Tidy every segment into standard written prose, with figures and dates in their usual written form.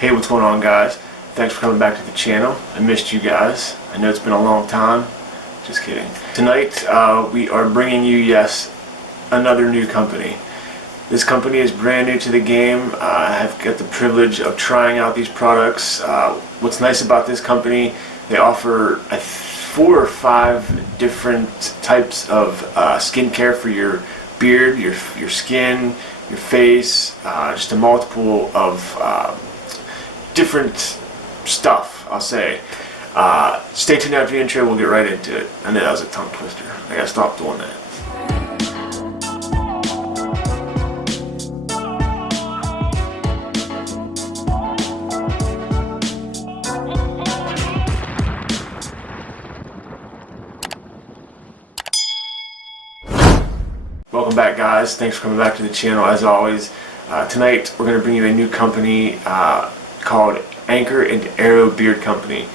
Hey, what's going on, guys? Thanks for coming back to the channel. I missed you guys. I know it's been a long time. Just kidding. Tonight we are bringing you, yes, another new company. This company is brand new to the game. I have got the privilege of trying out these products. What's nice about this company, they offer 4 or 5 different types of skincare for your beard, your skin, your face, just a multiple of different stuff, I'll say. Stay tuned after the intro, we'll get right into it. I know that was a tongue twister. I gotta stop doing that. Welcome back, guys. Thanks for coming back to the channel as always. Tonight we're going to bring you a new company called Anchor and Arrow Beard Company.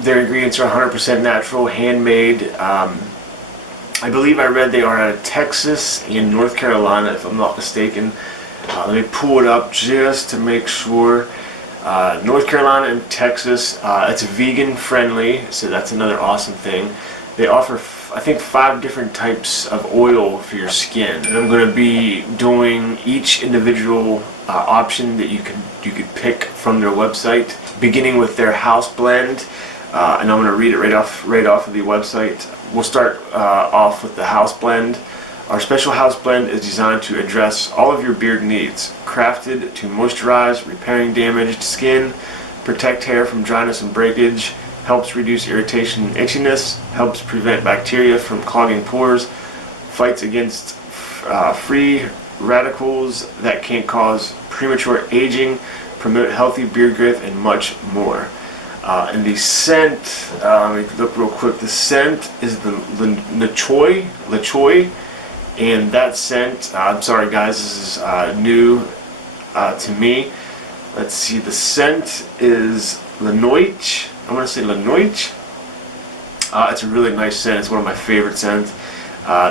Their ingredients are 100% natural, handmade. I believe I read they are out of Texas and North Carolina, if I'm not mistaken. Let me pull it up just to make sure. North Carolina and Texas. It's vegan friendly, so that's another awesome thing. They offer, I think, 5 different types of oil for your skin, and I'm going to be doing each individual option that you could pick from their website, beginning with their house blend, and I'm going to read it right off of the website. We'll start off with the house blend. Our special house blend is designed to address all of your beard needs, crafted to moisturize, repairing damaged skin, protect hair from dryness and breakage, helps reduce irritation and itchiness, helps prevent bacteria from clogging pores, fights against free radicals that can cause premature aging, promote healthy beard growth, and much more. And the scent, let me look real quick, the scent is the LaChoy, and that scent, I'm sorry guys, this is new to me. Let's see, the scent is Lanoich. I want to say Lanoich. It's a really nice scent. It's one of my favorite scents.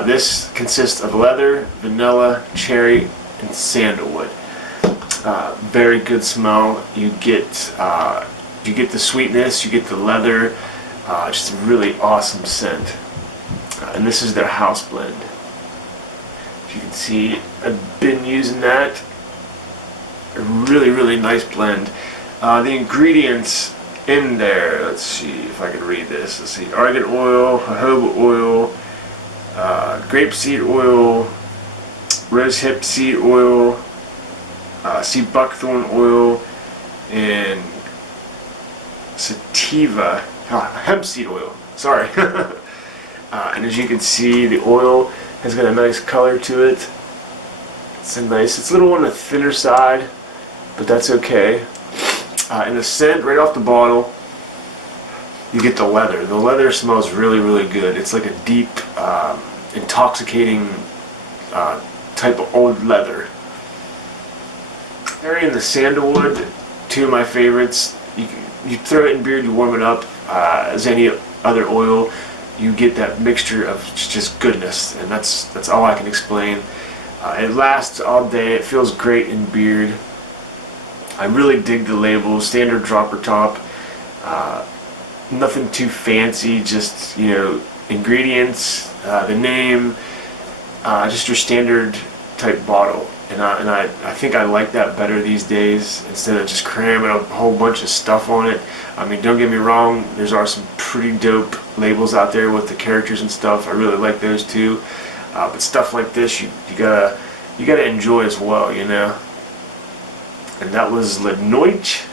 This consists of leather, vanilla, cherry, and sandalwood. Very good smell. You get the sweetness. You get the leather. Just a really awesome scent. And this is their house blend. As you can see, I've been using that. A really nice blend. The ingredients in there, let's see if I can read this. Let's see, argan oil, jojoba oil, grapeseed oil, rosehip seed oil, sea buckthorn oil, and sativa, hemp seed oil, sorry. And as you can see, the oil has got a nice color to it. It's a little on the thinner side, but that's okay. And the scent, right off the bottle, you get the leather. The leather smells really good. It's like a deep, intoxicating type of old leather. And the sandalwood, 2 of my favorites. You throw it in beard, you warm it up. As any other oil, you get that mixture of just goodness, and that's all I can explain. It lasts all day. It feels great in beard. I really dig the label, standard dropper top, nothing too fancy, just, you know, ingredients, the name, just your standard type bottle. And I think I like that better these days, instead of just cramming a whole bunch of stuff on it. I mean, don't get me wrong, there are some pretty dope labels out there with the characters and stuff. I really like those too. But stuff like this, you gotta enjoy as well, you know. And that was Lanoich.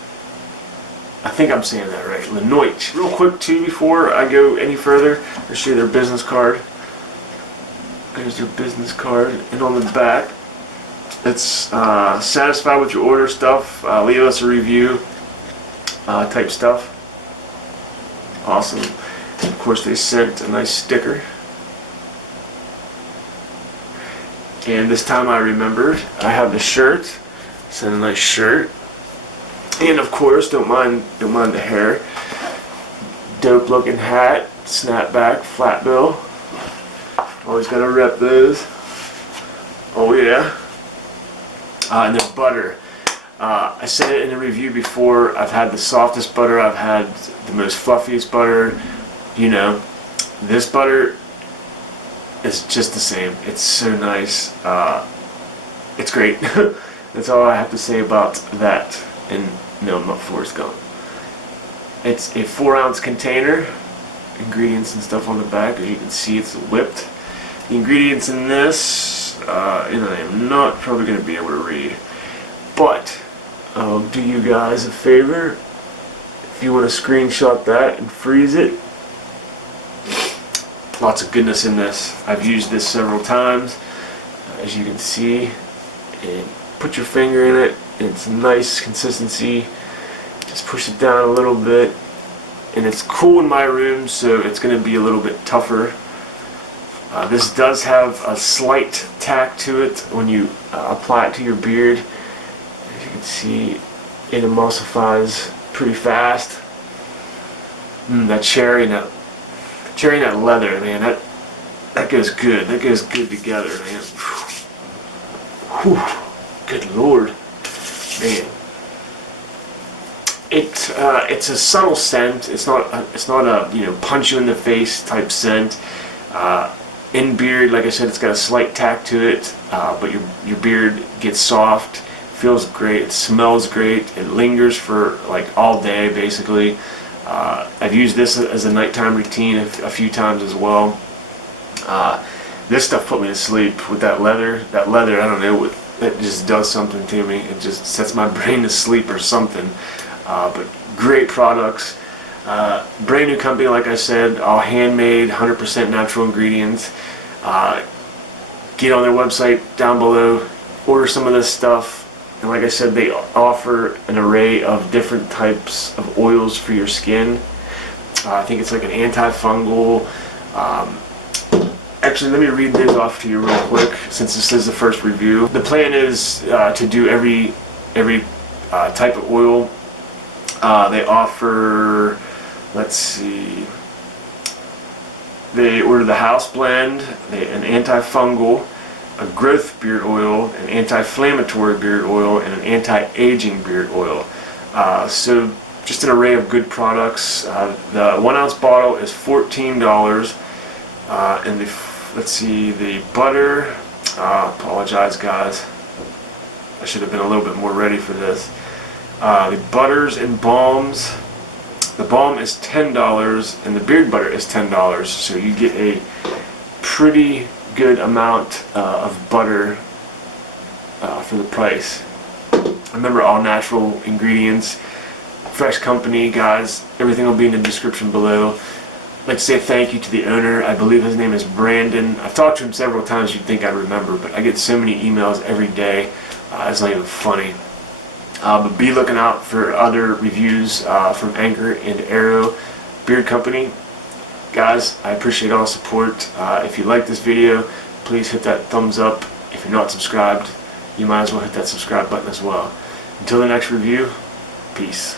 I think I'm saying that right. Lanoich. Real quick too, before I go any further, I'll show you their business card. There's their business card, and on the back, it's satisfied with your order stuff. Leave us a review type stuff. Awesome. And of course, they sent a nice sticker. And this time I remembered, I have the shirt. Send a nice shirt, and of course, don't mind the hair. Dope looking hat, snapback, flat bill. Always gotta rep those. Oh yeah. And then butter. I said it in a review before, I've had the softest butter, I've had the most fluffiest butter. You know, this butter is just the same. It's so nice. It's great. That's all I have to say about that. And no, not Forrest Gump. It's a 4-ounce container. Ingredients and stuff on the back. As you can see, it's whipped. The ingredients in this, and I am not probably going to be able to read, but I'll do you guys a favor. If you want to screenshot that and freeze it, lots of goodness in this. I've used this several times, as you can see, and put your finger in it, and it's a nice consistency. Just push it down a little bit, and it's cool in my room, so it's going to be a little bit tougher. This does have a slight tack to it when you apply it to your beard. As you can see, it emulsifies pretty fast. That cherry and that leather, man, that goes good. That goes good together, man. Whew. Good Lord, man. It's a subtle scent. It's not a punch you in the face type scent. In beard, like I said, it's got a slight tack to it, but your beard gets soft, feels great, it smells great, it lingers for like all day basically. I've used this as a nighttime routine a few times as well. This stuff put me to sleep with that leather. That leather, I don't know, it just does something to me. It just sets my brain to sleep or something. But great products. Brand new company, like I said, all handmade, 100% natural ingredients. Get on their website down below, order some of this stuff, and like I said, they offer an array of different types of oils for your skin. I think it's like an antifungal. Actually, let me read these off to you real quick, since this is the first review. The plan is to do every type of oil. They offer, let's see, they order the house blend, an antifungal, a growth beard oil, an anti-inflammatory beard oil, and an anti-aging beard oil. So just an array of good products. The 1-ounce bottle is $14, and let's see, the butter, apologize guys, I should have been a little bit more ready for this. The butters and balms, the balm is $10 and the beard butter is $10, so you get a pretty good amount of butter for the price. Remember, all natural ingredients, fresh company, guys. Everything will be in the description below. I'd like to say thank you to the owner. I believe his name is Brandon. I've talked to him several times. You'd think I'd remember, but I get so many emails every day. It's not even funny. But be looking out for other reviews from Anchor and Arrow Beard Company. Guys, I appreciate all the support. If you like this video, please hit that thumbs up. If you're not subscribed, you might as well hit that subscribe button as well. Until the next review, peace.